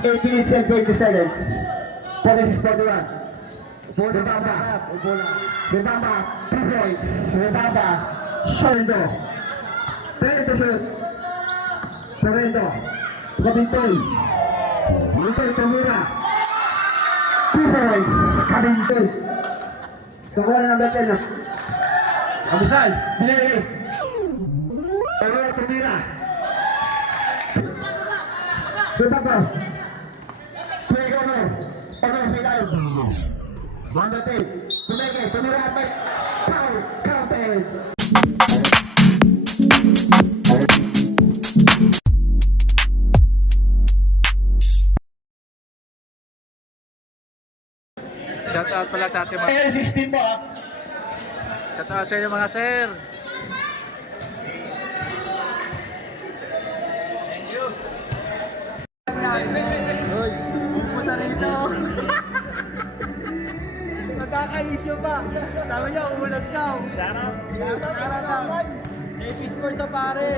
8 minutes and 20 seconds. 46-41. Rebamba. Rebamba. 2 points. Rebamba. Sorrento. Sorrento shoot. Sorrento. Kabintoy. Kabintoy Tumira. 2 points. Kabintoy. Kakuha na ng betel na. Kabusal. Binili. Tumira. Rebamba. Play honor. Honor sa ilalim. Bandate. Tumeke. Tumira at may foul. Counted. Shout out pala sa ating mga L16 po. shout out sa inyo mga sir. Hoy, pupunta rito. Magkaka-issue pa. Sabi niya, umulat daw. Shoutout naman. AP Sports sa pare.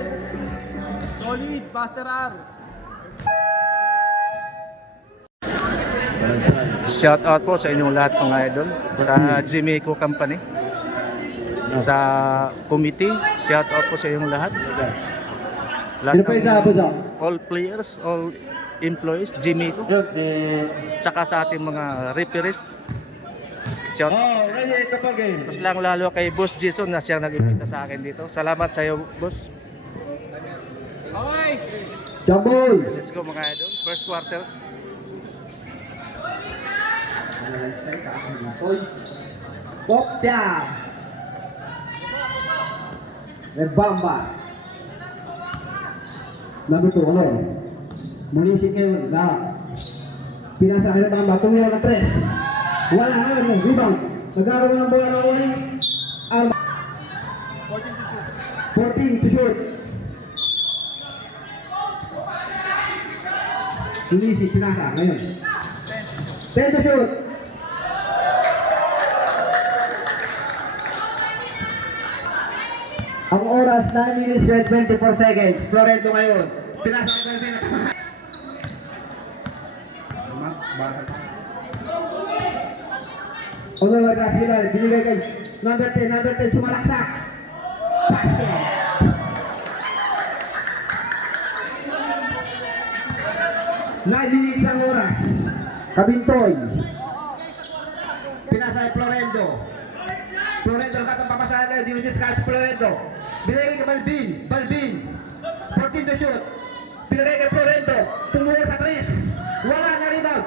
Solid, Master R. Shout out po sa inyong lahat mga idol sa Jimeco Company. Sa committee, shout out po sa inyong lahat. Lahat ng all players, all employees, Jimeco. Saka sa ating mga referees. Shout out. Mas lang lalo kay Boss Jason na siyang nag-imbita sa akin dito. Salamat sa iyo, Boss. Okay. Jambol. Let's go mga idol. First quarter. Popya. Rebamba. Number 2, ano? Munisip ngayon na pinasa ng Rebamba. Tumira ng 3. Wala na yun. Rebound. Nagkaroon ng bola ng Wali. Arma. 14 to shoot. Munisip pinasa ngayon. 10 to shoot. Ang oras 9 minutes and 24 seconds. Florento ngayon. Pinasa ng Melvin at Honor Glass Gilal, binigay kay number 10, sumalaksak. Basket. Nine minutes ang oras. Kabintoy. Pinasa kay Florento. Florento katong papasahan kayo, di discuss Florento. Binigay kay Balbin. 14 to shoot. Binigay kay Florento. Tumuha sa 3. Wala na rebound.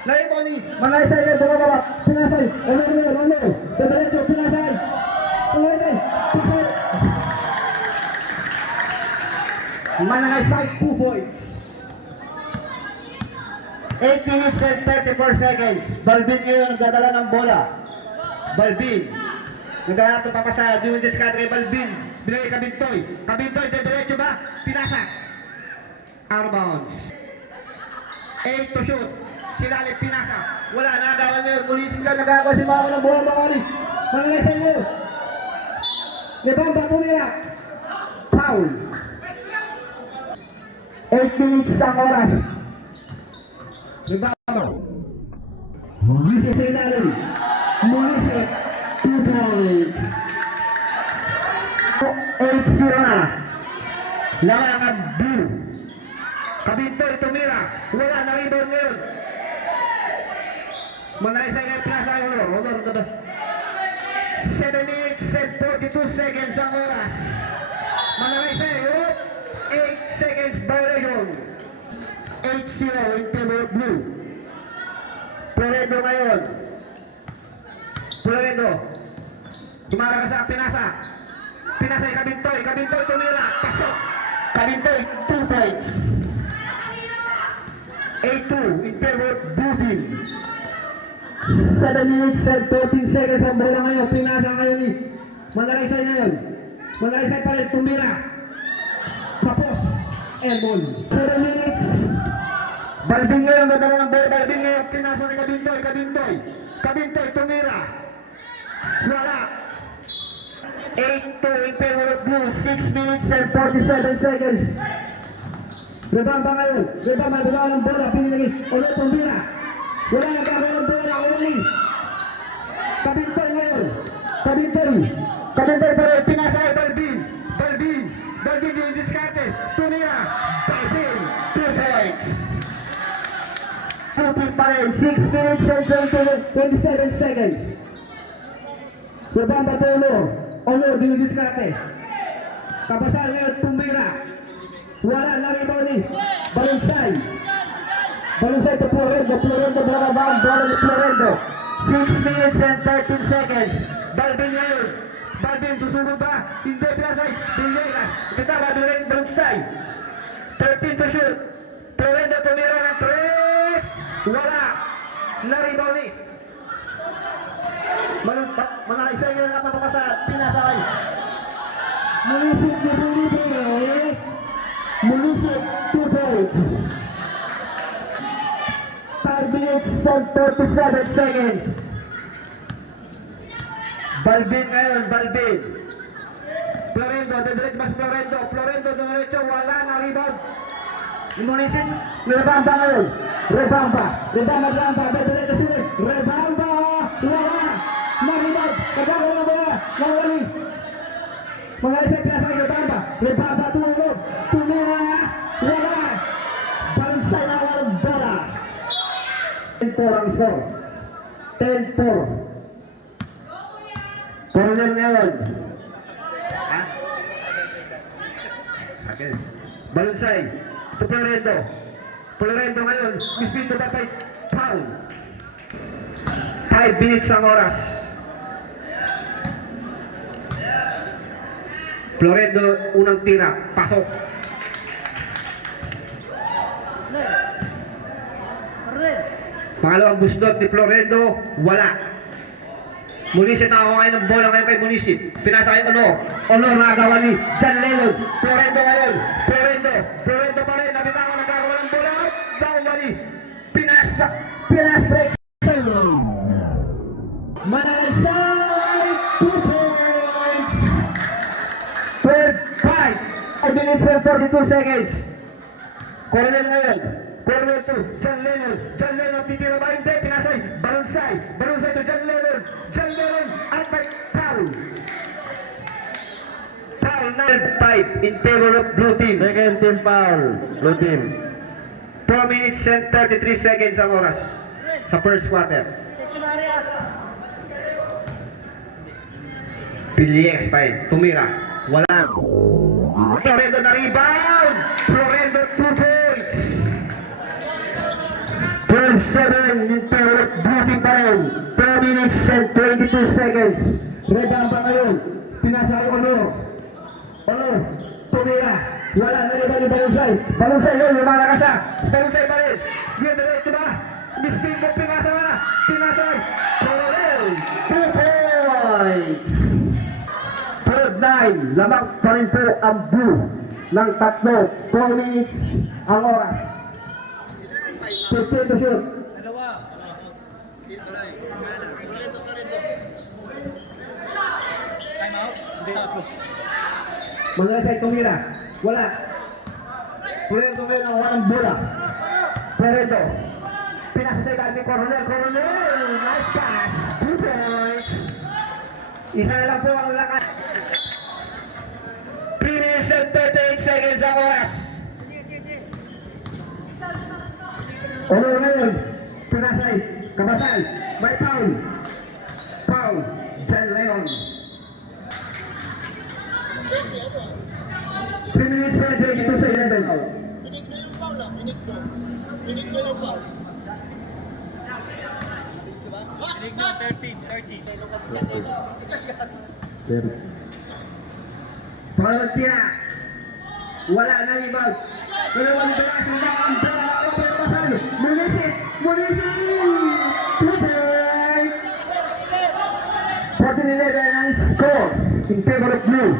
Na-rebound ni Mangaysay kayo, bumababa. Pinasay. Ono. Pediretso, pinasay. Mangaysay. Mangaysay, 2 points. 8 minutes and 34 seconds. Balbin ngayon nagdadala ng bola. Balbin. Nagdadala ito papasaya. Doing this card kay Balbin. Binigay Kabintoy. Kabintoy, diretso ba? Pinasa. Out of bounds. 8 to shoot. Silalim, pinasa. Wala, nagawa ngayon. Mulisin ka, nagagawa si Mama ng bola makali. Mangalay sa inyo. Rebamba, tumira. Foul. 8 minutes ang oras. Rebamba. Mulisin sa ilalim. Mulisin. 2 points. 8-0 na. Lawangan blue. Kabintoy, tumira. Wala na rebound ngayon. Manalaysay ngayon, pinasa kayo. Honor. 7 minutes and 42 seconds ang oras. Manalaysay, 8 seconds violation. 8-0 in favor of blue. Florento ngayon. Florento. Tumara ka sa pinasa. Pinasay Kabintoy, tumira. Pasok. Kabintoy, 2 points. 8-2 in favor of blue team. 7 minutes and 14 seconds ang bola ngayon. Pinasa ngayon ni Manalaysay ngayon. Manalaysay pa rin, tumira. Tapos, airball. 7 minutes. Balbin ngayon, dadala ng bola. Balbin ngayon, pinasa ni Kabintoy, tumira. Wala. 8-2 in favor of blue. 6 minutes and 47 seconds. Rebamba ngayon. Rebamba, nagawa ng bola. Pinilagay. Ulit tumbira. Wala nagagawa ng bola na Uwali. Kabintoy ngayon. Kabintoy. Kabintoy pa rin. Pinasa kay Balbin. Balbin. Balbin yung diskarte. Tumira. Balbin. 2 points. 2 pa rin. 6 minutes and 27 seconds. Rebamba tulo. Honor yung diskarte. Kabasal ngayon. Tumira. Wala na rebound ni Balunsay. Balunsay to Florendo. Florendo bola ni Florendo. 6 minutes and 13 seconds. Balbin ngayon. Balbin susunod ba? Hindi, Pinasay. Villegas. Bitawa, duling Balunsay. 13 to shoot. Florendo tumira ng 3. Wala. Na rebound ni mga isa yung napapaka sa Pinasay. Munisip libre-libre. Munisip 2 points. 5 minutes and 47 seconds. Balbin ngayon, Balbin. Florendo, dediretso mas Florendo. Florendo, dediretso, wala na rebound. Munisip, Rebamba ngayon. Rebamba, dediretso sila. Rebamba, wala na rebound. Kagagawa na bola, nawali. Mga isa pinasa kay Rebamba. Rebamba tulog. Tumira. Wala. Balunsay na walang bola. 10-4 ang score. 10-4. Corner ngayon. Okay. Balunsay. To Florendo. Florendo ngayon. Miss Pinto dapat foul. 5 minutes ang oras. Florendo, unang tira, pasok. Pangalawang busdot ni Florendo, wala. Munisit na ako ngayon ng bola ngayon kay Munisit. Pinasa kay Honor. Honor nakagawa ni John Lennon. Florendo ngayon. Florendo pa rin. Nabitawan nagagawa ng bola. Bawa ni Pinas break. Manalaysay 2 points. Third 5 minutes and 42 seconds. Corner ngayon. Corner to John Lennon. John Lennon titira ba? Hindi. Pinasay. Balunsay to John Lennon. John Lennon at may foul. Foul 9-5 in favor of blue team. Second team foul. Blue team. 4 minutes and 33 seconds ang oras sa first quarter. Piliex pa rin. Tumira. Wala. Florendo na rebound. Florendo 2 points. 12-7 in favor of blue team pa rin. 4 minutes and 22 seconds. Rebamba ngayon. Pinasa kay Honor. Tumira. Wala na rebound ni Balunsay. Balunsay yun. Lumalakas siya. Balunsay pa rin. Yan diretso ba? Miss Pinto pinasa na. Pinasay. Florendo 2 points. Third 9, lamang pa rin po ang blue ng tatlo. 4 minutes ang oras. 15 to shoot. Manlasay tumira. Wala. Florendo tumira ng walang bola. Florendo. Pinasa sa ilalim ni Coronel. Nice pass. 2 points. Isa na lang po ang lakas. 3 minutes and 38 seconds ang oras. Honor ngayon. Pinasay. Kabasal. May foul. Foul. John Leon. 3 minutes and 22 seconds. Pangalawang tira. Wala na rebound. Dalawang libagas. Wala ang bola. Open na basal. Munisit. 2 points. 14-11 ang score in favor of blue.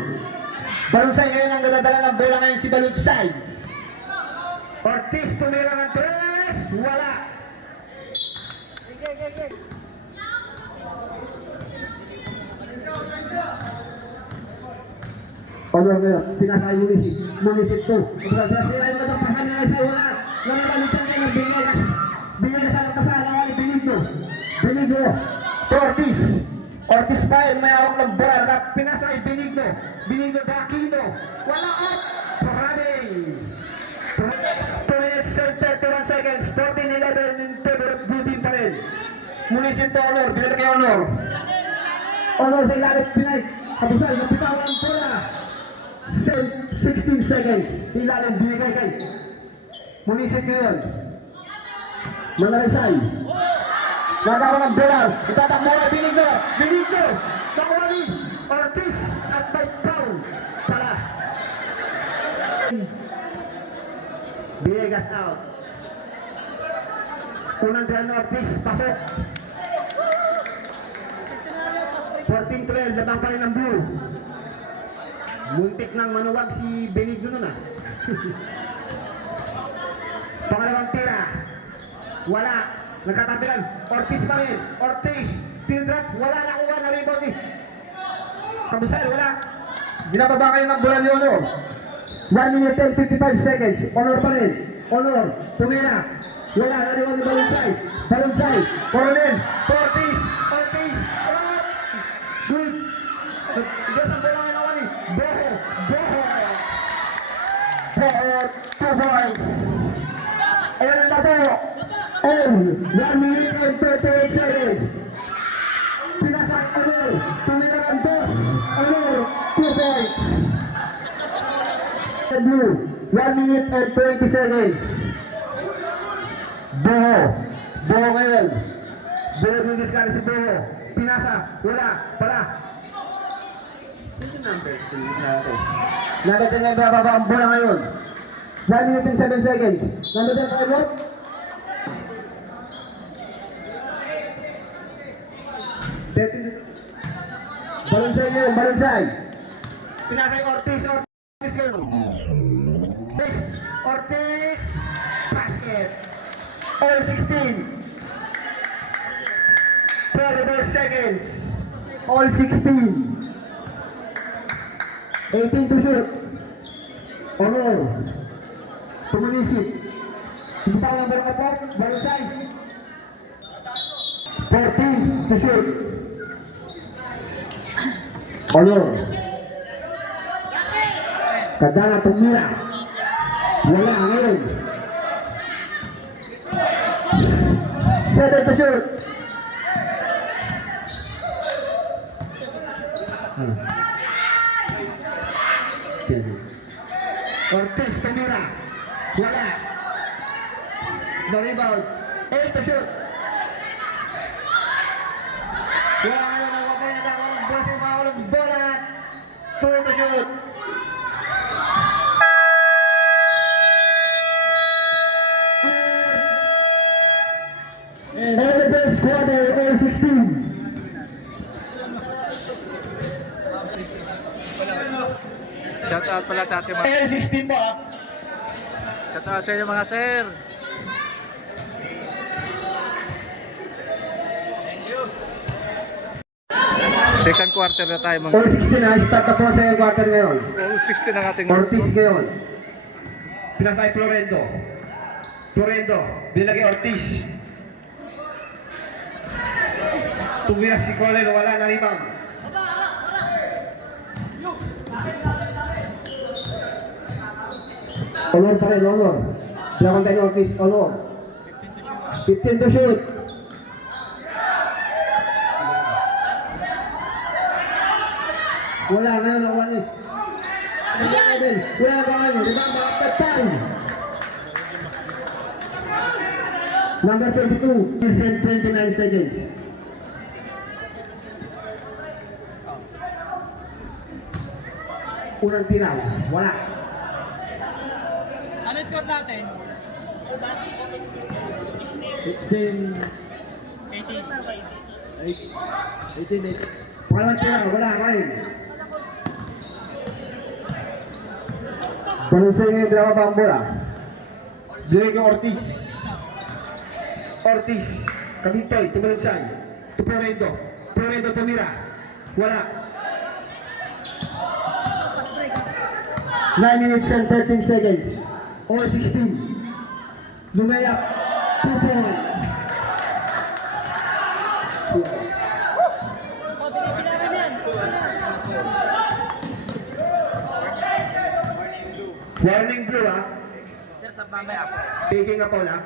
Balunsay ngayon ang nadadala ng bola ngayon si Balunsay. Ortiz tumira ng 3. Wala. Honor ngayon, pinasa kay Munisit 2. Sila yung natapasan nila Wala balitan kayo ng Binegas. Binegas ang kasalanan ni Benigno. Benigno. To Ortiz. Ortiz pa yun, may hawak ng bola. Pinasa kay Benigno. Benigno de Aquino. Wala up. Running. 2 minutes and 31 seconds. 14-11 in favor of blue team pa rin. Munisin to Honor. Binala kay Honor. Honor sa ilalim. Pinay. Kabusal. Napitawan ng bola. 16 seconds. Sa ilalim. Binigay kay Munisin ngayon. Manalisay. Nagawa ng bola. Itatakbo kay Benigno. Benigno. Takwani. Ortiz. At by foul. Pala. Villegas out. Unang Adrian Ortiz. Pasok. 14-12. Labang pa rin ang blue. Muntik nang manuwag si Benigno nun ah. Pangalawang tira. Wala. Nagkatapilan. Ortiz pa rin. Ortiz. Tindrap. Wala. Nakuha na rebound eh. Kabusal. Wala. Ginababa kayo ng bola ni Honor. 1 minute and 55 seconds. Honor pa rin. Honor. Tumira. Wala. Nariwan ni Balunsay. Balunsay. Coronel. Ortiz. Ortiz. Wala. Good. Diyos ang bola ngayon naman eh. Boho. Boho. Boho. 2 points. Ayan na po. Oh, 1 minute and 38 seconds. Pinasa kay Honor. Tumira ng dos. Honor. 2 points. Blue. 1 minute and 20 seconds. Boho. Boho ngayon. Boho yung diskari si Boho. Pinasa. Wala. Pala. Sino number 3 natin? Number 3 ngayon bababa ang bola ngayon. 1 minute and 7 seconds. Number 10 tayo mo. Balunsay ngayon. Balunsay. Pinasay Ortiz. Ortiz ngayon. Ortiz. Basket. All 16. 34 seconds. All 16. 18 to shoot. Honor. Tumanisit. Tumitaw ng bola kapot. Balunsay. 14 to shoot. Honor. Kadana tumira. Wala ngayon. 7 to shoot. Ortiz tumira. Wala. The rebound. 8 to shoot. Wala ngayon. Nakuha pa rin nagawa ng bola sa mga ulang bola. 2 to shoot. And the best quarter, all 16. Shout out pala sa ating mga... All 16 po ah. Shout out sa inyo mga sir. Second quarter na tayo mga... All 16 ah. Start na po sa quarter ngayon. All 16 ang ating... Ortiz ngayon. Pinasay Florendo. Florendo. Binagay Ortiz. Tumira si Colel. Wala na rebound. Honor pa rin. Honor. Pinakon tayo ni Ortiz. Honor. 15 to shoot. Wala ngayon. Wala ngayon. Wala ngayon. Rebound. After time. Number 22. 29 seconds. Unang tiraw. Wala. Ano score natin? 16. 18. Pangalawang tiraw. Wala pa rin. Balunsay ngayon drama pa ang bola. Bigay kay Ortiz. Ortiz. Kabintay. Tumalunsay. Florendo. Florendo tumira. Wala. 9 minutes and 13 seconds. All 16. Lumaya, 2 points. Warning blue ah. Taking a foul ah.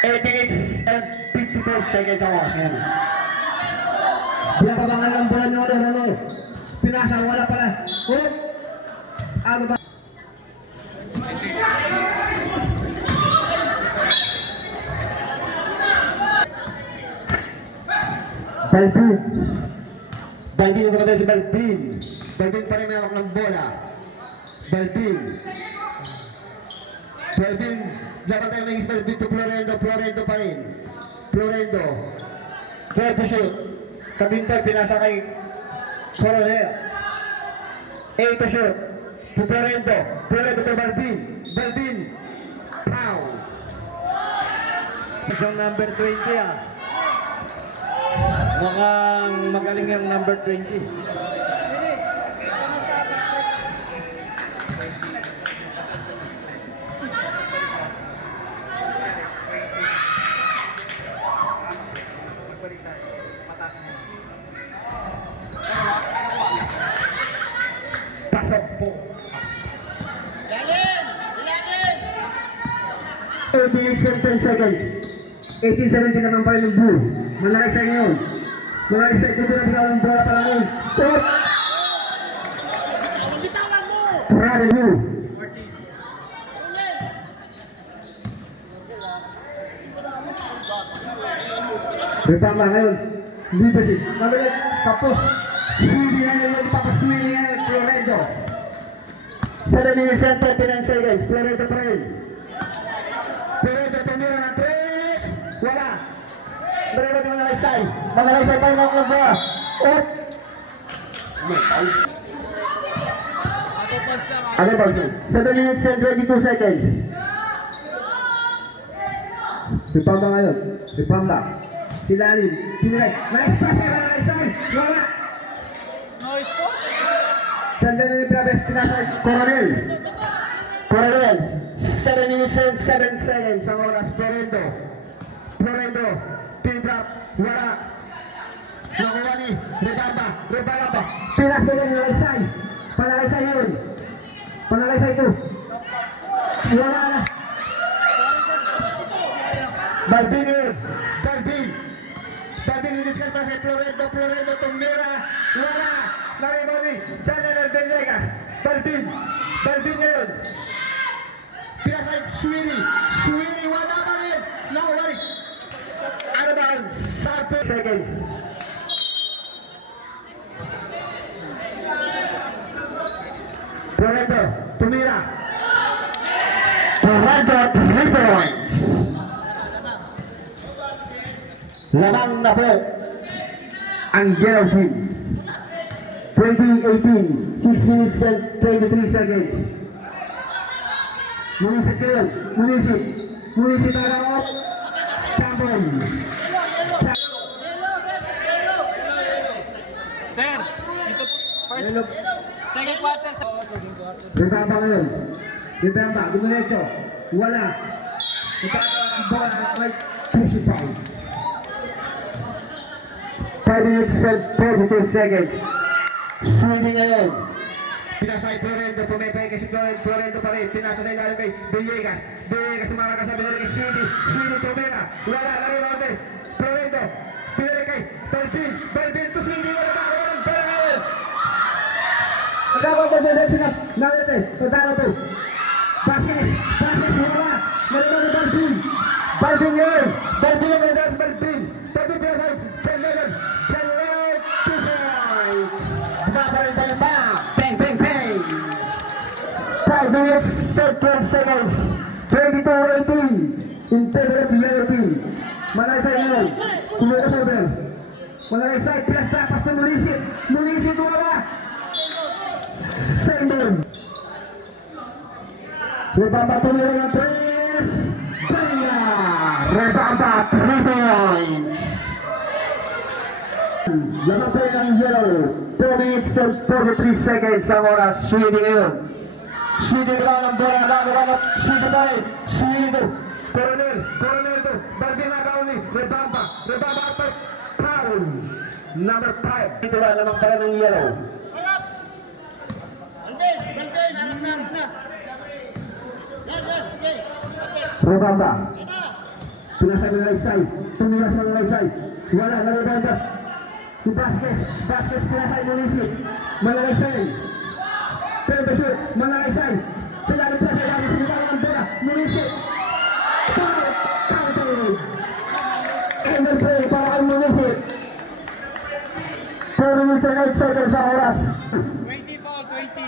8 minutes and 54 seconds ang oras ngayon. Pinapabangal ng bola niyo ano? Pinasa, wala pala. Oh! Ano ba? Balbin. Balbin yung kapatid si Balbin. Balbin pa rin may hawak ng bola. Balbin. Balbin. Dapat tayo may Balbin to Florendo. Florendo pa rin. Florendo. Fair to shoot. Kabintay pinasa kay Coronel. 8 to shoot. To Florendo. Florendo to Balbin. Balbin. Foul. Yung number 20 ah. Mukhang magaling yung number 20. Pasok po. 8 minutes and 10 seconds. 18-17 naman pa rin yung blue. Malaki sa inyo. Malaki sa inyo. Dito na bigyan ng bola pa lang yun. Stop! Travel mo. Rebamba ngayon. Hindi ba si? Mabigat. Tapos. Swede na yun. Papaswede na yun. Florendo. 7 minutes and 39 seconds. Florendo pa rin. Florendo tumira ng 3. Wala. Dari ba di Manalaysay? Manalaysay pa yung mga bola. Oh! Ano ba ito? 7 minutes and 22 seconds. Ripamba ngayon. Ripamba. Si Lalim. Pinay. Nice pass kay Manalaysay. Wala. Noise po? Sanda na yung pinabes. Pinasay. Coronel. Coronel. 7 minutes and 7 seconds ang oras. Florendo. Florendo. Team drop. Wala. Nakuha ni Rebamba. Rebamba. Pinas ko na ni Manalaysay. Manalaysay yun. Manalaysay ito. Wala na. Balbin yun. Balbin. Balbin miniskas pa si Florendo. Florendo tumira. Wala. Naribo ni Janel Venegas. Balbin. Balbin yun. Pinasay Sweeney. Sweeney wala pa rin. Nakuha ni. Ano ba ang 7 seconds? Florendo, tumira. Florendo, 3 points. Lamang na po ang yellow team. 2018, 6 minutes and 23 seconds. Munisit kayo, munisit. Munisit na lang off. Champion. Sir, dito first. Second quarter. Rebamba ngayon. Rebamba, dumiretso. Wala. Bola at may 55. 5 minutes and 42 seconds. Swinging ngayon. Pinasay Florendo, pumipay kasi Florendo pa rin. Pinasa sa ilalim kay Villegas. Villegas tumara ka sa binili kay Sweeney. Sweeney tumira. Wala, laro natin. Florendo, pinili kay Balbin. Balbin to Sweeney. Wala ba? Walang pala ngayon. Dapat ba ba sila? Natin, tadano to. Vasquez, Vasquez, wala. Naroon ni Balbin. Balbin yun. Balbin yung nagdas Balbin. Balbin pinasay. Jan-Leonard. Jan-Leonard, 2 points. Babarin tayo pa. Bang, bang, bang. 5 minutes and 12 seconds. 22-18. In favor of the yellow team. Manalaysay ngayon. Kumula sa over. Manalaysay, pilas tapas na Munisit. Munisit wala. Simon. Rebamba tumira ng 3. Banga. Rebamba 3 points. Lamang pa rin ang yellow. 4 minutes and 43 seconds ang oras. Swede ngayon. Swede nagawa ng bola, nagawa ng Swede pa rin. Swede to. Coronel to. Balbin nagawa ni Rebamba at foul. Number 5. Ito na namang pala ng yellow. Rebamba. Pinasay Manalaysay. Tumiras Manalaysay. Wala na Rebamba. Yung Vasquez pinasay Munisit. Manalaysay. Pwede shoot. Manalaysay. Sinalim pinasay Vasquez. Sinalim ng bola. Munisit. Foul. Counted. End play para kay Munisit. 4 minutes and 8 seconds ang oras. 20 foul, 20.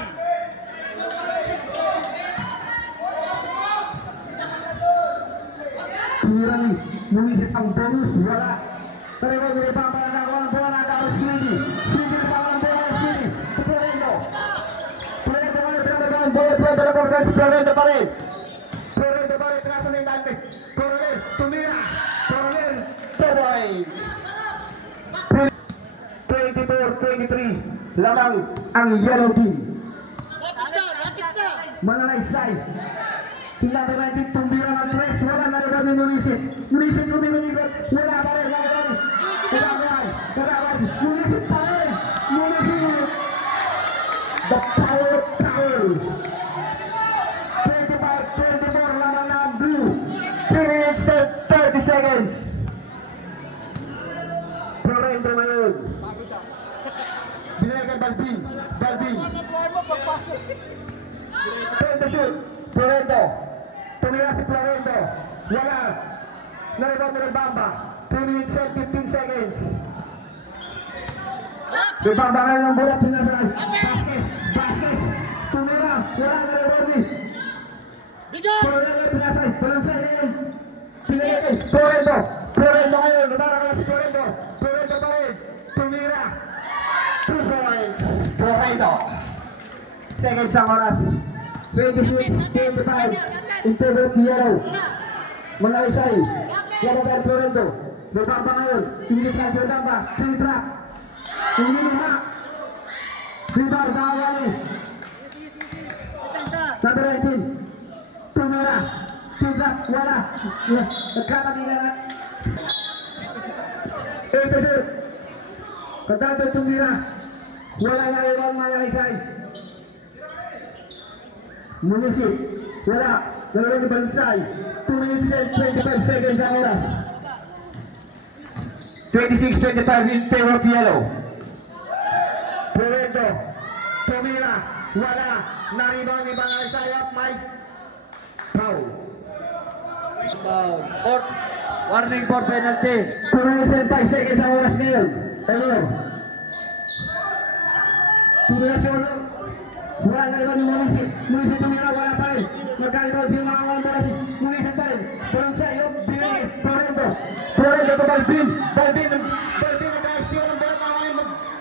Tumira ni Munisit ang bonus. Wala. Tarigo ni Rebamba nagawa ng bola. Nagawa ng Swede. Swede nagawa ng bola ng Swede. Sa Florendo. Florendo pa rin. Pinagawa ng bola. Florendo na pagkakas. Florendo pa rin. Florendo pa rin. Pinasa sa indante. Coronel. Tumira. Coronel. 2 points. 24-23. Lamang ang yellow team. Manalaysay. Kailangan natin tumira ng tres. Wala na rin ni Munisit. Munisit umigot. Wala pa rin. Munisit pa rin. Munisit. The power of power. 25-24 lamang na ang blue. 3 minutes and 30 seconds. Florendo ngayon. Binigay kay Balbin. Florendo shoot. Florendo. Tumira si Florendo. Wala. Na-rebound ni Rebamba. 3 minutes and 15 seconds. Rebamba ngayon ng bola. Pinasay. Vasquez. Tumira. Wala. Na-rebound ni Florendo. Pinasay. Balansay ngayon. Pinigay kay Florendo. Florendo ngayon. Lumara kaya si Florendo. Florendo pa rin. Tumira. 2 points. Florendo. Seconds ang oras. 26-25 in favor of yellow. Manalaysay. Wala dahil Florendo. Rebamba ngayon. Ibilis ka sa Rebamba. Clean trap. Uminimha. Rebound. Nakawali. Number 18. Tumira. Clean trap. Wala. Nagkatabigan na. 8 to shoot. Katabi Tumira. Wala na rebound Manalaysay. Munisit. Wala. Nalala ni Balinsay. 2 minutes and 25 seconds ang oras. 26-25 in favor of yellow. Florendo. Tumira. Wala. Na-rebound ni Manalaysay at may foul. Sport. Warning for penalty. 2 minutes and 5 seconds ang oras ngayon. Ayun. Tumira si Ono. Wala na rebound ni Munisit. Munisit tumira. Wala pa rin. Magka-rebound sila mga walang bola si Munisit pa rin. Balinsay. Binigay. Florendo. Florendo to Balbin. Balbin nag-aistyo ng bola. Nakakalin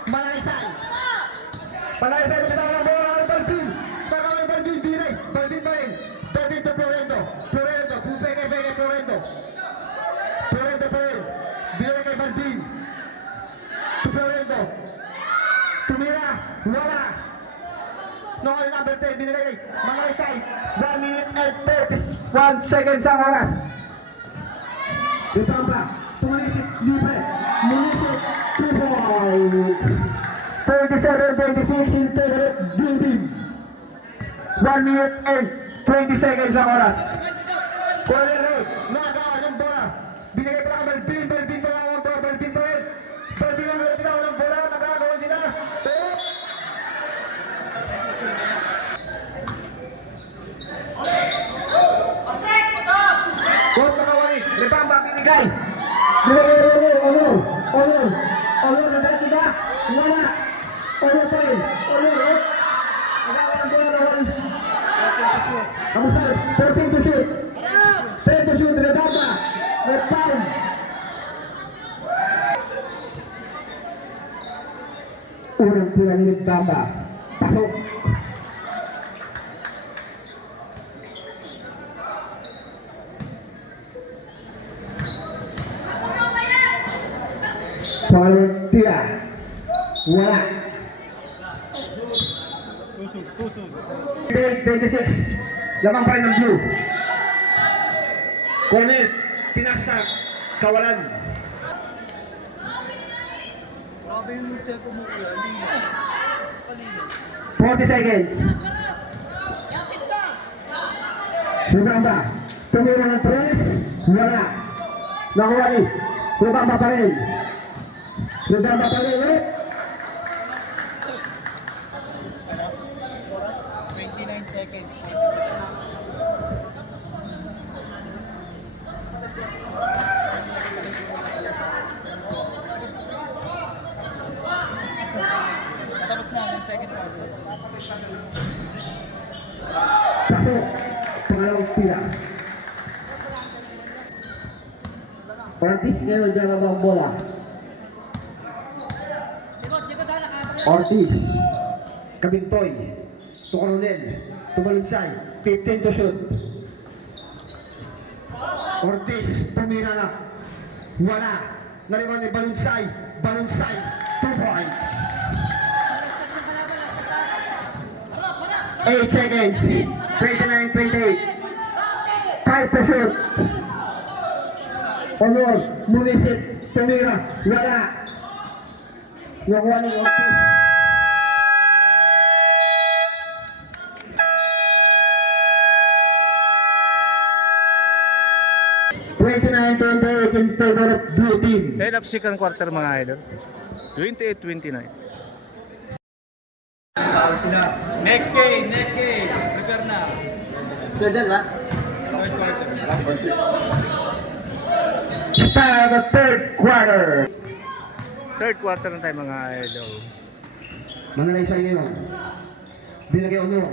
Manalaysay. Manalaysay na kita ng bola. Balbin. Nakakalin Balbin. Binigay. Balbin pa rin. Balbin to Florendo. Florendo. Peke Florendo. Florendo pa rin. Binigay kay Balbin. To Florendo. Tumira. Wala. No, number 10, binigay kay Manalaysay. 1 minute and 31 seconds ang oras. Rebamba. Munisit. Libre. Munisit. 2 points. 37-26 in favor of blue team. 1 minute and 20 seconds ang oras. Coronel Road. Nagawa ng bola. Binigay pa lang Balbin. Balbin pa lang ang bola. Balbin pa rin. Balbin ang nalapitaw ng bola. Nagagawa sila. Pero Kung nakawali, Rebamba binigay. Binigay Honor, nagdala ba? Wala. Honor pa rin. Honor. Nagawa ng bola na wali. Kamusta? 14 to shoot. 10 to shoot, Rebamba. May foul. Unang tira ni Rebamba. Pasok. Pangalawang tira. Wala. Kusog. 26. Lamang pa rin ng blue. Corner. Pinasa. Kawalan. Grabe yung cellphone mo kuya. Linis. Kalino. 40 seconds. Rubamba. Tumira ng 3. Wala. Nakuha ni. Rubamba pa rin. Rubamba pa rin. 29 seconds. Matapos na ng second part. Pasok. Pangalawang tira. Ortiz ngayon dyan ang bola. Ortiz. Kabintoy. Tukoronel. Tumalunsay. 15 to shoot. Ortiz. Tumira na. Wala. Nariwan ni Balunsay. Balunsay. 2 points. 8 seconds. 29-28. 5 to shoot. Honor. Munisit. Tumira. Wala. Nakuha ni Ortiz. in favor of blue team. End of second quarter mga idol. 28-29. Next game. Prepare na. Third ba? Third quarter. Start the third quarter. Third quarter na tayo mga idol. Manalay sa inyo. Binagay Honor.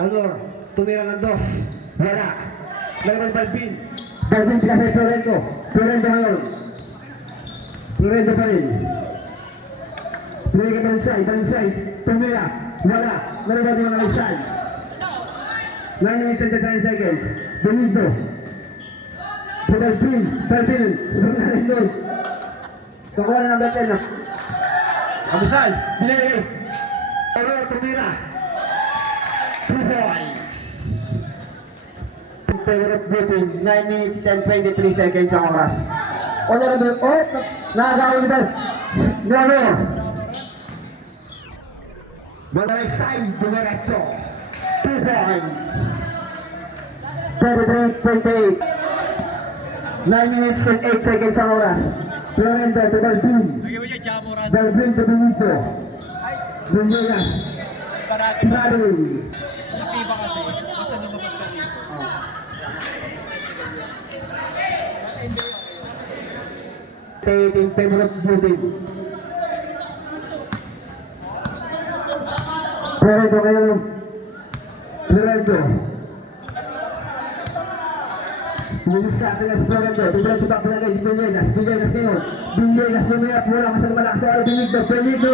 Honor. Tumira ng 2. Wala. Lalaban Balbin. Balbin pinasay Florento. Florento ngayon. Florento pa rin. Binagay Balunsay. Balunsay. Tumira. Wala. Lalaban yung Balunsay. 9 minutes and 39 seconds. Domingo. Si Balbin. Balbin. Sobrang narin doon. Nakuha na ng Betel na. Abusal. Binagay. Honor. Tumira. 2 points. In favor of blue team, 9 minutes and 23 seconds ang oras. Honorable, nakagawin ba? Honor. Manalay sign, Dumerecto. 2 points. 33-28. 9 minutes and 8 seconds ang oras. Florento to Balbin. Lagyan mo dyan, Jamoran. Balbin to Benito. Villegas. Parati. Marin. Sa FIBA kasi. Basta lumabas ka dito. In favor of blue team. Florento ngayon. Florento. Lumiskarte nga si Florento. Diretso pa pala kay Villegas. Villegas ngayon. Villegas lumayap mula kasi malakas sa oras. Benito. Benito.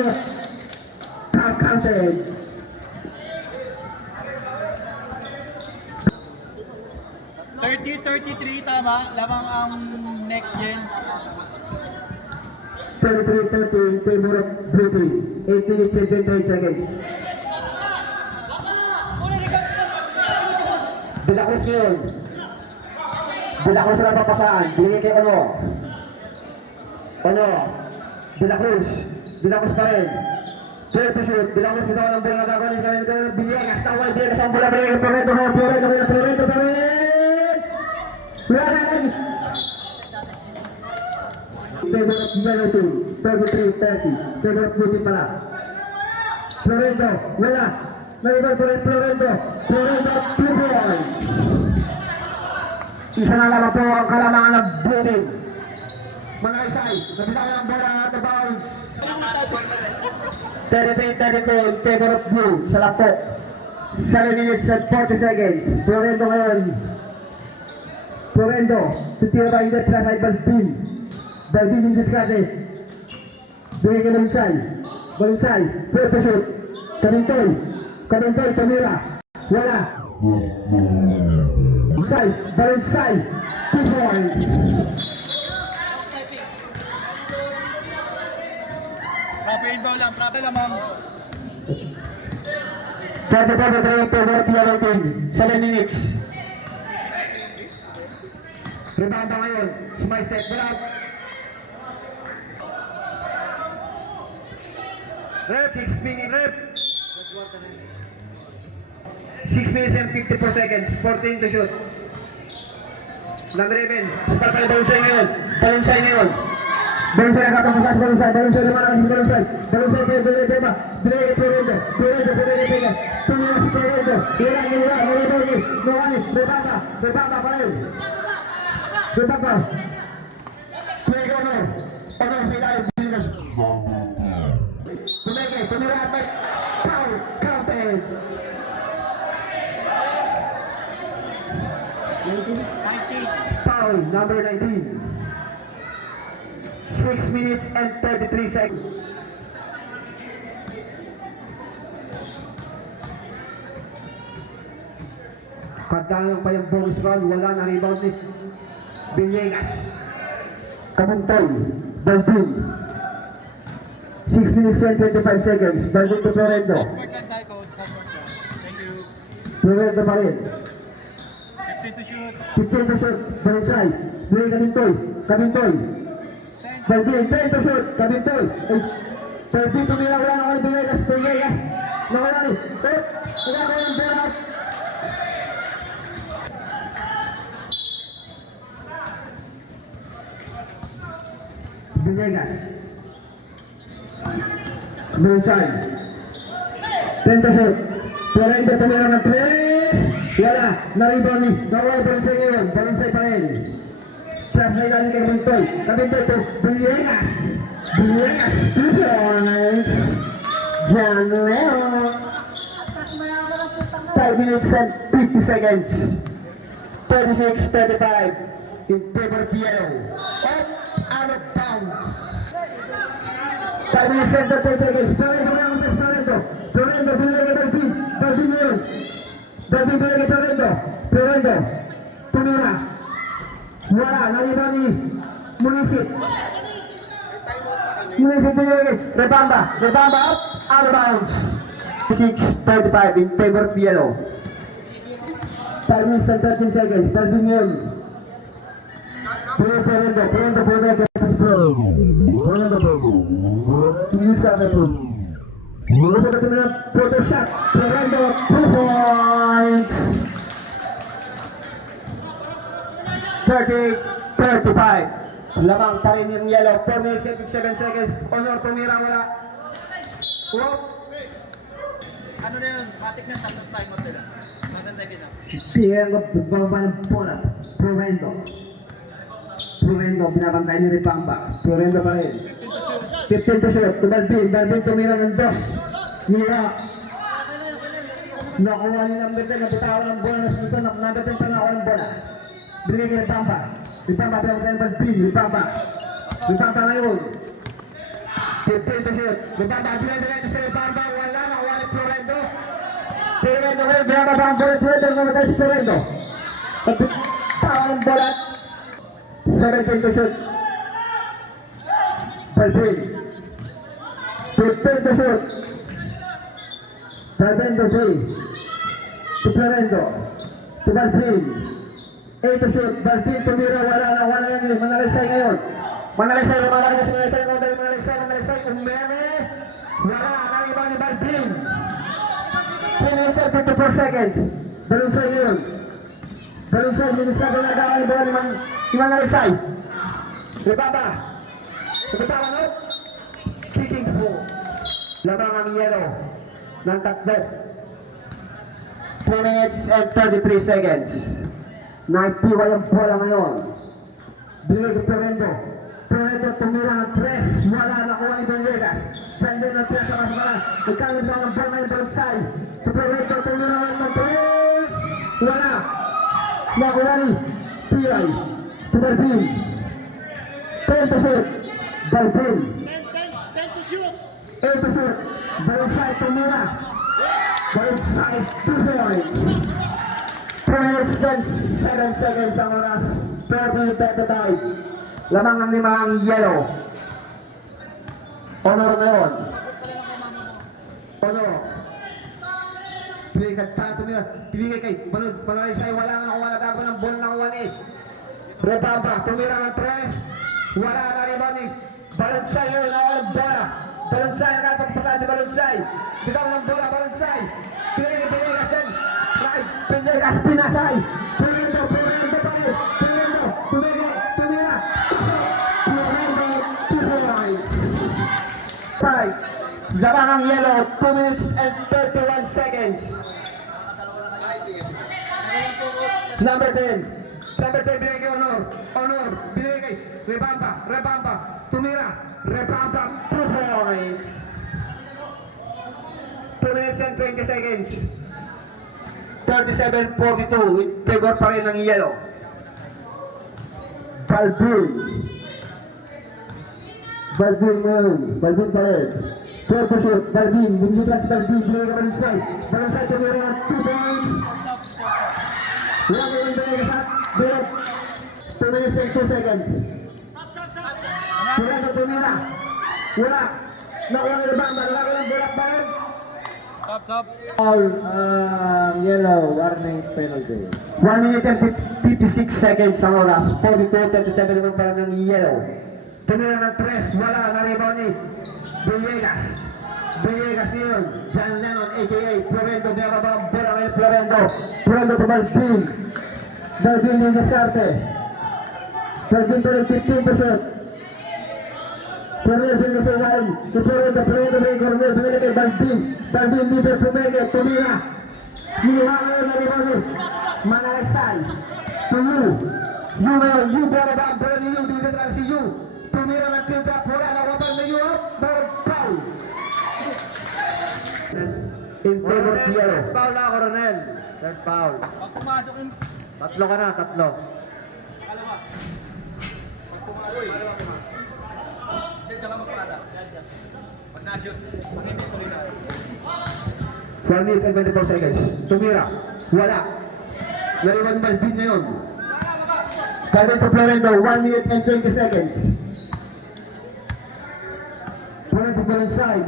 Top counted. .33 tama. Lamang ang next gen. 33-30 in favor of blue team. 8 minutes and 28 seconds. De La Cruz ngayon. De La Cruz na papasaan. Binigay kay Ono. Ono. De La Cruz. De La Cruz pa rin. Third to shoot. De La Cruz bitaw ng bola na gagawin. Kami ng Villegas. Tawal Villegas ang bola. Binigay kay Florento ngayon. Florento pa rin. Wala lagi. Favor of yellow team. 33-30. Favor of blue team pala. Florento. Wala. Nalibay pa rin Florento. Florento 2 points. Isa na lamang po ang kalamangan ng blue team. Manakaysay. Nabitawan ang bola at the bounce. 33-32 in favor of blue. Sa lapo. 7 minutes and 40 seconds. Florento ngayon. Florento. Tutira pa hindi pala sa Balbin. Balbin yung diskarte. Bigay ka Balunsay. Balunsay. Pwede shoot. Kamintoy. Kamintoy. Tumira. Wala. Balunsay. Balunsay. 2 points. Proper inbound lang. Proper lang, ma'am. 34-3 favor Piano team. 7 minutes. Rebound ngayon. Smile step. Bravo. Rep, 6 minute rep. 6 minutes and 54 seconds. 14 to shoot. Number 11. Pagpapala Balunsay ngayon. Balunsay ngayon. Balunsay ang katang pasas. Balunsay. Balunsay naman ang Balunsay. Balunsay kayo. Balunsay ba? Binigay kay Florendo. Florendo. Binigay kay tumira si Florendo. Ilan niya wala. Nalibay ni. Nohani. Rebamba. Rebamba pa rin. Rebamba. Binigay Honor. Honor sa ilalim. Binigay. Binigay. Tumira at may foul. Counted. 90. Foul, number 19. 6 minutes and 33 seconds. Kadalang pa yung bonus round, wala na rebound ni Villegas. Kamuntoy, Balbin. 6 minutes and 25 seconds. Balbin to Florendo. Expert lang tayo, coach. Thank you. Florendo pa rin. 15 to shoot. 15 to shoot, Balunsay. Dili Kamintoy, Kamintoy. Balbin, 10 to shoot, Kamintoy. Ay, Balbin tumira, wala na ko ni Villegas, Villegas. Nawala ni. Wala ko yung bola. Villegas. Balunsay. 10 to shoot. Florendo tumira ng 3. Wala, na-rebound ni. Nawala Balunsay ngayon. Balunsay pa rin. Plus na ilalim kay Kamintoy. Kamintoy to Villegas. Villegas, 2 points. John Leo. 5 minutes and 50 seconds. 36-35 in favor of Piero. Out of bounds. 5 minutes and 30 seconds. Florendo, Florendo. Florendo, binigay kay Balbin. Balbin ngayon. Balbin binigay kay Florendo. Florendo. Tumira. Wala. Nariba ni Munisit. Munisit binigay kay Rebamba. Rebamba up. Out of bounds. 6:35 in favor of Piero. 5 minutes and 13 seconds. Balbin ngayon. Florendo. Florendo binigay kay Florendo. Use ka kay Florendo. Masuk ke timnya photo shot. Florendo 2 points. 30-35. Lamang pa rin yung yellow. 4 minutes and 57 seconds. Honor tumira, wala. Whoop. Ano na yun? Matik na tatlong time out sila. Nasa second na. Piero bababa ng bola. Florendo. Florendo binabantay ni Ripamba. Florendo pa rin. 15 to shoot. To Balbin. Balbin tumira ng 2. Nila. Nakuha ni number 10. Nabitawan ng bola. Nasunod. Number 10 pa rin nakuha ng bola. Binigay kay Ripamba. Ripamba binabantay ng Balbin. Ripamba. Ripamba ngayon. 15 to shoot. Ripamba. Binabantay sa Ripamba. Wala. Nakuha ni Florendo. Florendo ngayon. Binababa ang bola. Florendo namatay si Florendo. Nabitawan ng bola. 17 to shoot. Balbin. 15 to shoot. Florendo 3. To Florendo. To Balbin. 8 to shoot. Balbin tumira. Wala yan. Manalisay ngayon. Manalisay. Lumalaki si Manalisay. Manalisay. Umeme. Wala. Nariba ni Balbin. 10 minutes and 54 seconds. Balunsay ngayon. Balunsay. Miniskado na daw ni bola ni Manalisay. Rebaba. Nabitawan no? Kicking the ball. Lamang ang yellow ng tatlo. 2 minutes and 33 seconds. Nagpiwa yung bola ngayon. Binigay kay Florendo. Florendo tumira ng 3. Wala. Nakuha ni Villegas. Diyan din ang piyasa mas mara. Nagkamit lang ng bola ngayon Balunsay. To Florendo tumira ng 3. Wala. Nakuha ni Piray. To Balbin. 10 to shoot. Balbin. 10 to shoot. 8 to shoot. Balunsay tumira. Balunsay 2 points. 3 minutes and 7 seconds ang oras. 30-35. Lamang ang 5 ang yellow. Honor ngayon. Honor. Pinigay ka tayo, tumira. Pinigay kay Balod. Manalaysay, wala nga nakuha na tapo ng bola nakuha ni Rebamba. Tumira ng 3. Wala na rebounding. Balunsay yun, nakuha ng bola. Balunsay, nakapagpasahan si Balunsay. Bitaw ng bola, Balunsay. Pinigay kay Pinegas dyan. Pinegas, pinasay. Pinendo pa rin. Pinendo, tumira. Pinendo, 2 points. 5. Labangang yellow, 2 minutes and 31 seconds. Number 10, binigay kay Honor, binigay kay Rebamba, tumira, Rebamba, 2 points. 2 minutes and 20 seconds. 37-42, in favor pa rin ng yellow. Balbin pa rin. Third to shoot, Balbin, binigay si Balbin, binigay ka Balunsay, tumira ng 2 points. Wala kayong binigay sa Biro. 2 minutes and 2 seconds. Pinendo, tumira. Wala. Nakuha ng Rebamba, wala ko ng bulak ba rin? Stop. Foul, yellow, warning penalty. 1 minute and 56 seconds ang oras. 42-37 naman para ng yellow. Tumira ng 3, wala, na-rebound ni Villegas yun. John Lennon, a.k.a. Florendo, binababa ang bola ngayon Florendo to Balbin yung diskarte. Balbin pa rin 15%. Cornel, binigay sa ilalim. Florendo binigay Cornel, binigay kay Balbin, libre, pumeke, tumira. Minuha ngayon, na-rebound ni Manalaysay. To you ngayon, you binababa ang bola ni you, binigay sa si you. Tumira ng tinta, wala na wapal na you up, but foul. In favor of yellow. Foul na, Coronel. Third foul. Pag pumasok yung... Tatlo ka na, tatlo. Diyan ka magpala. Pag na-shoot, pag-ibig ko rin. 1 minute and 24 seconds. Tumira. Wala. Nariwan yung Balbin ngayon. Kevin to Florendo, 1 minute and 20 seconds. Florendo, Balunsay.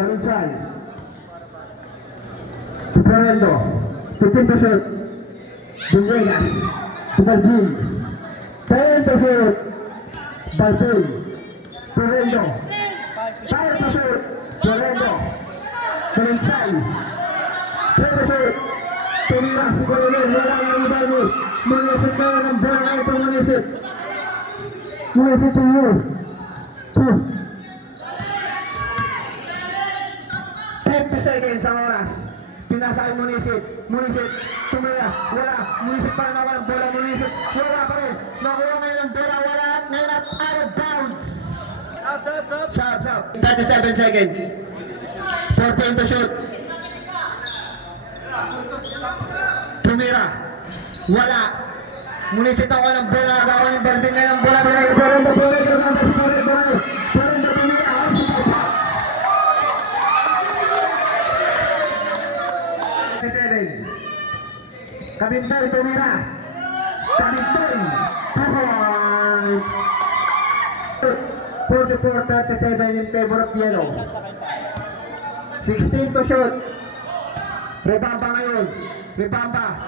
To Florendo. 15%. Villegas. To Balbin. 10%. Balbin. Florendo. 5%. Florendo. Balunsay. 10%. Tumira si Coronel. Wala na rin ba ni Munisit na ng bola ngayon ito Munisit to you. 50 seconds ang oras. Pinasa kay Munisit, tumira, wala. Munisit pa rin ako ng bola, Munisit, wala pa rin. Nakuha ngayon ng bola, wala at ngayon at out of bounds. Stop. 37 seconds. 14 to shoot. Tumira. Wala. Munisit ako ng bola. Agawa ng Balbin ngayon ng bola. Florendo tumira. 7. Kabintoy tumira. 44-37 in favor of yellow. 16 to shoot. Rebamba ngayon. Rebamba.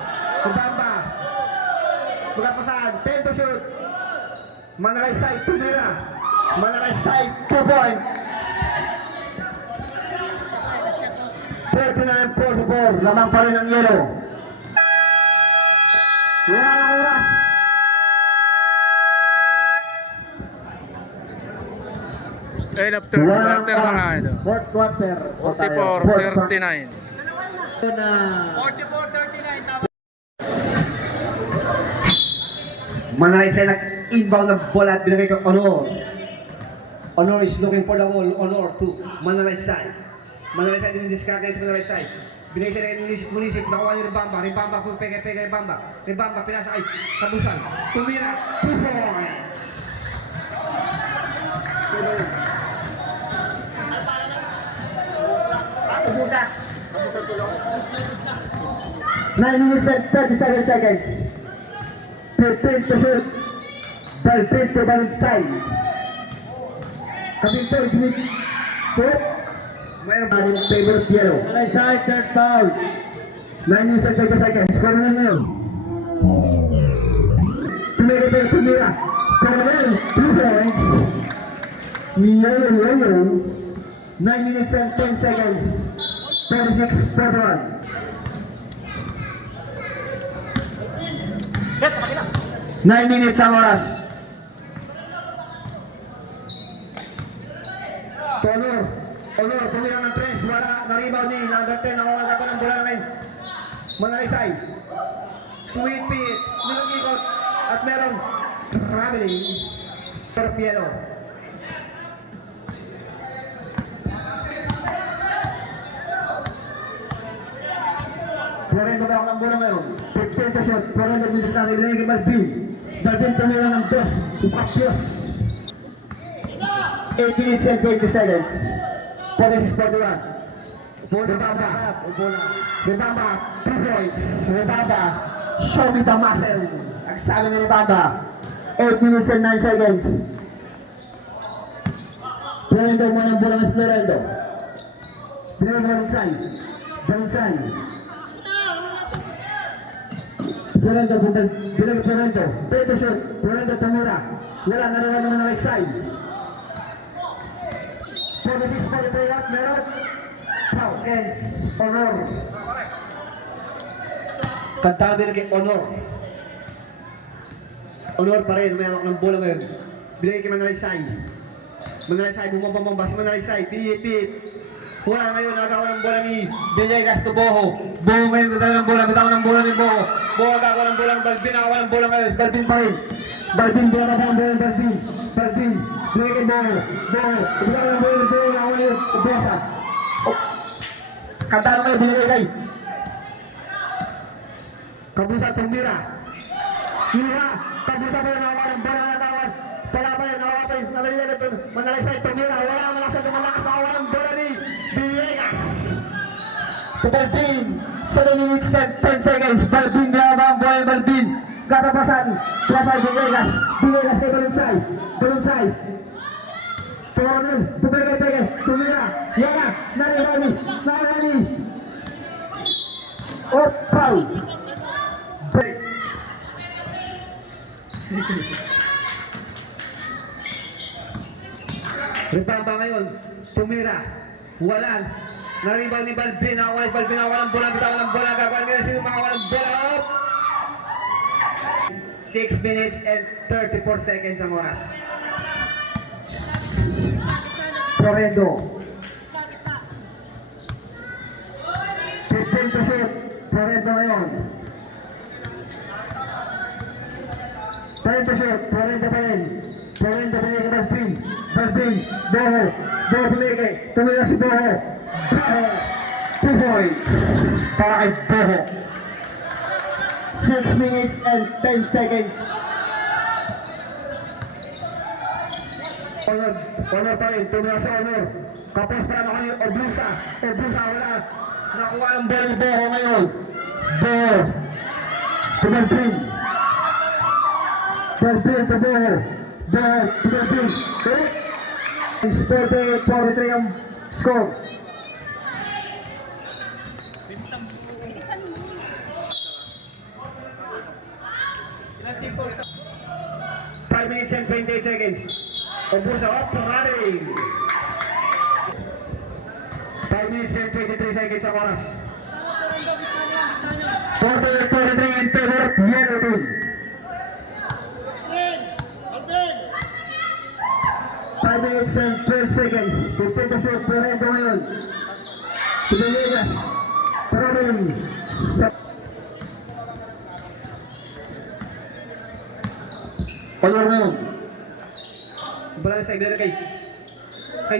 Pagkapasahan. 10 to shoot. Manalaysay. Tumira. Manalaysay. 2 points. 39-44. Lamang pa rin ang yellow. Wala ang oras. And after mga ito. Fourth quarter. 44-39. Na 44-39. Manalaysay nag-inbound ng bola at binigay kay Honor. Honor is looking for the ball. Honor to Manalaysay. Manalaysay din yung discard sa Manalaysay. Binigay siya kay Munisit. Nakuha ni Rebamba. Pega Rebamba. Rebamba pinasa kay Kabusan. Tumira. 2 points. 9 minutes and 37 seconds. 15 to shoot. Balbin to Balunsay. Kabintoy, Dimitri. Mayroon pa rin favor of yellow. Manalaysay, third foul. 9 minutes and 20 seconds. Coronel ngayon. Tumira. Coronel, 2 points. Yo. 9 minutes and 10 seconds. 46-41. 9 minutes ang oras. Honor, tumira ng 3. Wala, na-rebound ni number 10. Nakuha ko ng bola na ngayon. Manalisay. Tuwid-pit. Nilagikot. At meron traveling. Torpiero. Florendo ba ako ng bola ngayon? 15 to shot. Florendo minutes na rin kay Balbin. Balbin tumira ng 2. Ukapios. 8 minutes and 20 seconds. 46-41. Rebamba, 2 points. Rebamba, show me the muscle. Ang sabi ni Rebamba, 8 minutes and 9 seconds. Florendo mo ng bola mas Florendo. Pinag Balinsay. Florendo, pinag Florendo. Pwede shot. Florendo tumura. Wala, nariwan naman na Balinsay. 46-43 up, meron. Foul, ends, Honor. Kantabi na kay Honor. Honor pa rin, may hawak ng bola ngayon. Binigay kay Manalisay. Bumabamba si Manalisay. Pihit. Wala ngayon, nagawa ng bola ni Villegas to Boho. Boho ngayon, nagdala ng bola. Bitaw ng bola ni Boho. Boho nagawa ng bola ng Balbin. Nagawa ng bola ngayon. Balbin pa rin. Balbin, bola pa ng bola ng Balbin. Binigay kay Boho. Bitaw ng bola ni Boho. Nagawa ni Bosa. Kantahan kayo, binigay kay Kabusa tumira. Kabusa pa rin nakawa ng bola ng natawan. Nakawa pa rin. Manalisay tumira. Wala malakas at malakas. Nakawa ng bola ni Villegas. To Balbin. 7 minutes and 10 seconds. Balbin, binaba ang bola ni Balbin. Kapapasan. Plasay Villegas. Villegas kay Balinsay. Coronel, pumigay, tumira. Wala, naribani. Or foul. Break. Rebamba ngayon, tumira. Wala. Naribani ni Balbin. Awal ng bola. Bitawan ng bola. Gagawin ngayon sino makawal ng bola. 6 minutes and 34 seconds ang oras. Florendo. 15 to shoot. Florendo ngayon. 10 to shoot. Florendo pa rin. Florendo pa rin kay Balbin. Boho pumigay. Tumira si Boho. 2 points. Para kay Boho. 6 minutes and 10 seconds. Honor pa rin, tumira sa Honor. Kapos pa na kami, Oblusa, wala. Nakuha ng bola ni Boho ngayon. Boho. To Balbin to Boho. Boho to Balbin. 48-43 ang score. Five minutes and 28 seconds. Obusa up to Haring. 5 minutes and 23 seconds ang oras. 48-43 in favor of Yellow Team. 5 minutes and 12 seconds. 15 to shoot. Florendo ngayon. To Villegas. Traveling. Honor ngayon. Bala sa ibera kay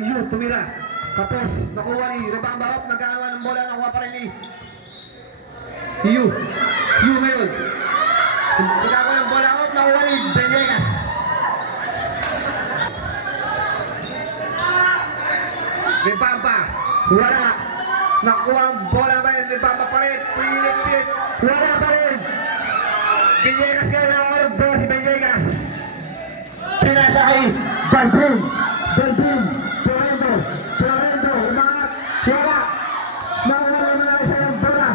Yu, tumira. Kapos, nakuha ni Rebamba up, nagkakawa ng bola, nakuha pa rin ni Yu ngayon. Nagkakawa ng bola up, nakuha ni Villegas. Rebamba, wala. Nakuha ang bola ba yun, Rebamba pa rin, pinipit, wala pa rin. Villegas kayo, nakuha ng bola si Villegas. Pinasa kay Balbin, Florendo, umangat, wala. Nawala na sa yung bola.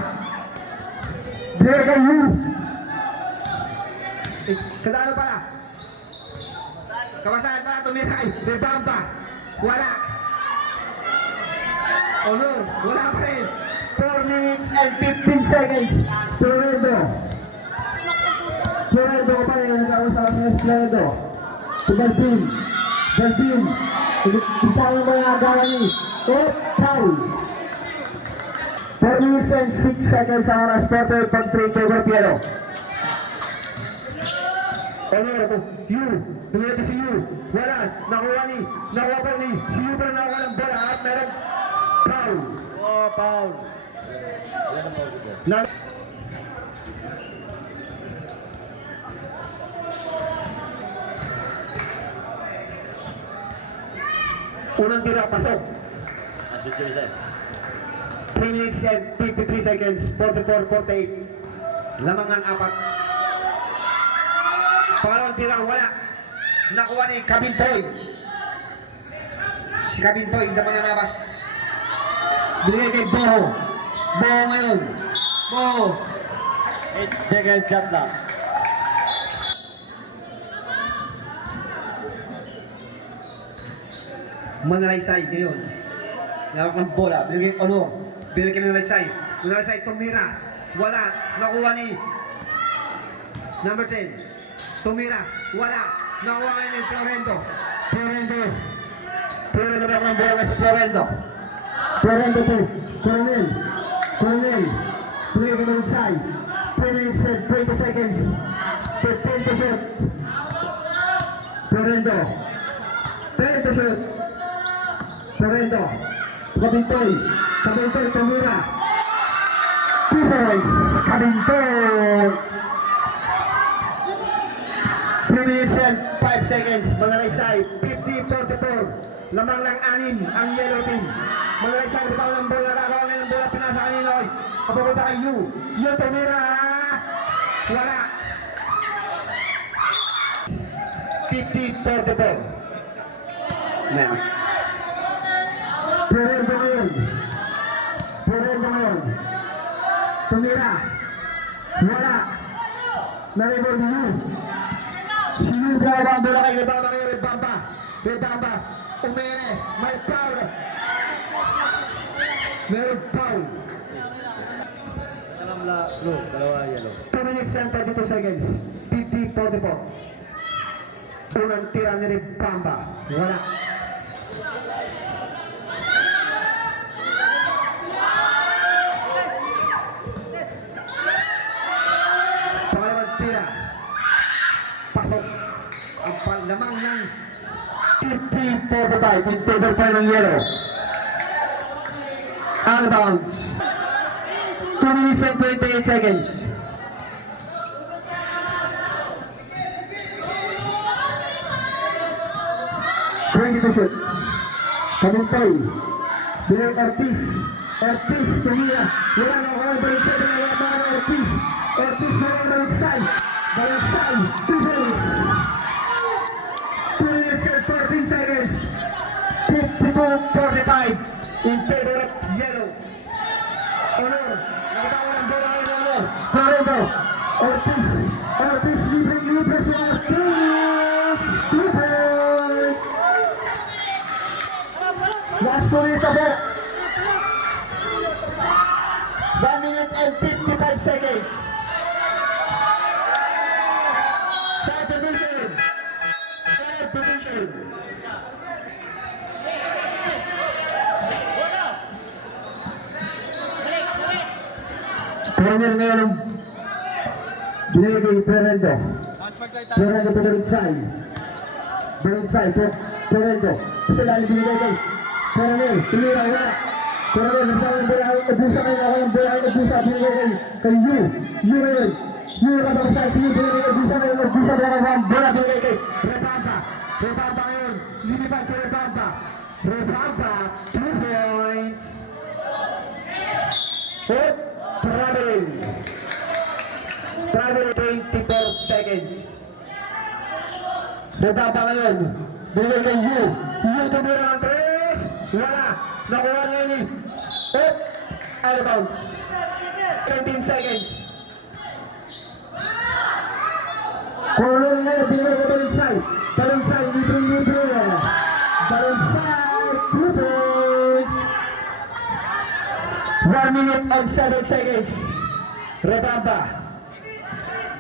kay Yu. Kadalo pala. Kabasahan pala, tumira kay Rebamba. Wala. Honor, wala pa rin. 4 minutes and 15 seconds. Florendo pa rin. Nag-ausap ng Florendo. Si Balbin. Kita ang mga agalan ni. Foul. 4 minutes and 6 seconds ang oras. 48.3 favor Piero. Honor ito. Yu. Dumireto si Yu. Wala. Nakuha pa ni. Si Yu pa rin nakuha ng bola. At meron foul. Oh, foul. Na unang tira, pasok. 3 minutes and 53 seconds, 44-48. Lamang ng apat. Pangalawang tira, wala. Nakuha ni Kabintoy. Si Kabintoy, hindi pa nanabas. Binigay kay Boho. Boho ngayon. Boho. 8 seconds shot lang. Manalaysay ngayon. Nawak ng bola. Binigay kay Honor. Binigay kay Manalaysay. Manalaysay tumira. Wala. Nakuha ni number 10. Tumira. Wala. Nakuha ngayon ni Florendo. Florendo nawak ng bola sa Florendo. Florendo to. Coronel. Binigay kay Manalaysay. 3 minutes and 20 seconds. 15 to shoot. Florendo. 10 to shoot. Florendo, Kabintoy, tumira. 2 points, Kabintoy. 3 minutes and 5 seconds, Manalaysay, 50-44. Lamang lang 6 ang yellow team. Manalaysay, bitaw ng bola, nagawa ngayon ng bola, pinasa kanino. Papapunta kay Yu. Yu tumira. Wala. 50-44. Meron. Florendo ngayon. Tumira. Wala. Na-rebound ni Yu. Si Yu bawa ang bola kay Rebamba ngayon. Rebamba. Umere. May foul. Meron foul. Dalawa yellow. 2 minutes and 32 seconds. 50-44. Unang tira ni Rebamba. Wala. Pasok ang panlamang ng 50-45 in favor pa ng yellow. Out of bounds. 2 minutes and 28 seconds. Ready to shoot. Kabintoy. Binay Ortiz. Tumira. Wala na ako. Balik sa mga Ortiz. Balinsay. 2 minutes. 2 minutes and 14 seconds. 52-45 in favor of yellow. Honor. Nakatawa ng bola kayo ng Honor. Florendo. Ortiz. Libre si Ortiz. 2 points. Last 2 minutes of it. 1 minute and 55 seconds. Third position. Coronel ngayon ang binigay kay Florendo. Florendo to Balinsay. Florendo. Kasi lalo binigay kay Coronel. Tumira, wala. Coronel, nagtawag ng bola. Ubusa kayo, ako ng bola. Ubusa, binigay kay Yu. Yu ngayon. Yu nakatawag sa ICU. Binigay kay Ubusa ngayon. Ubusa ng bola. Binigay kay Rebamba ngayon. Linipan sa Rebamba. 2 points. Traveling 24 seconds. Rebamba ngayon. Binigay kay Yu. Yu tumira ng 3. Wala. Nakuha ngayon ni out of bounds. 17 seconds. Cornel ngayon, binigay ko Balinsay. Balinsay, libre. Balinsay, 2 points. 1 minute and 7 seconds. Rebamba.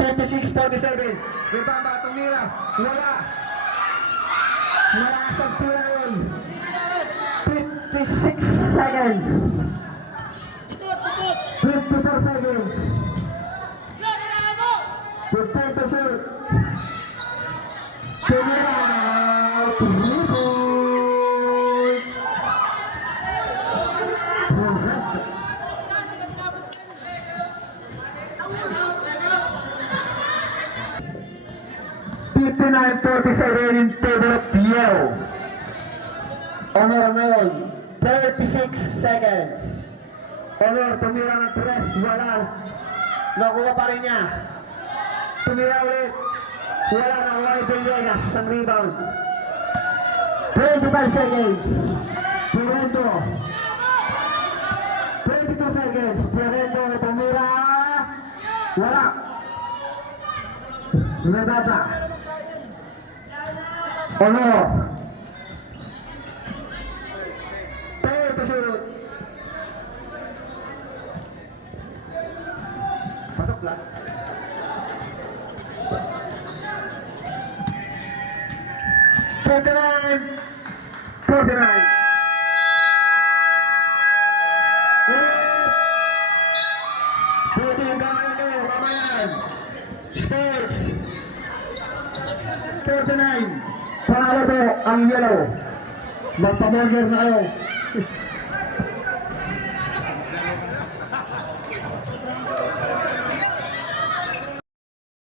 56-47. Rebamba, tumira. Wala. Malakas ang tira ngayon. 56 seconds. 54 seconds. 15 to shoot. Tumira. 3 points. 59-47 in favor of Piero. Honor ngayon, 36 seconds. Honor, tumira ng 3, wala. Nakuha pa rin niya. Tumira ulit. Wala na, Juan Villegas, isang rebound. 25 seconds. Pirento. 22 seconds. Pirento, tumira. Wala. Nababa. Honor. Tayo to shoot. Pasok lang. Forty-nine. Pwede yung kamay kayo, kamayan. Sports. 49. Panalo po ang yellow. Magpa-burger na kayo.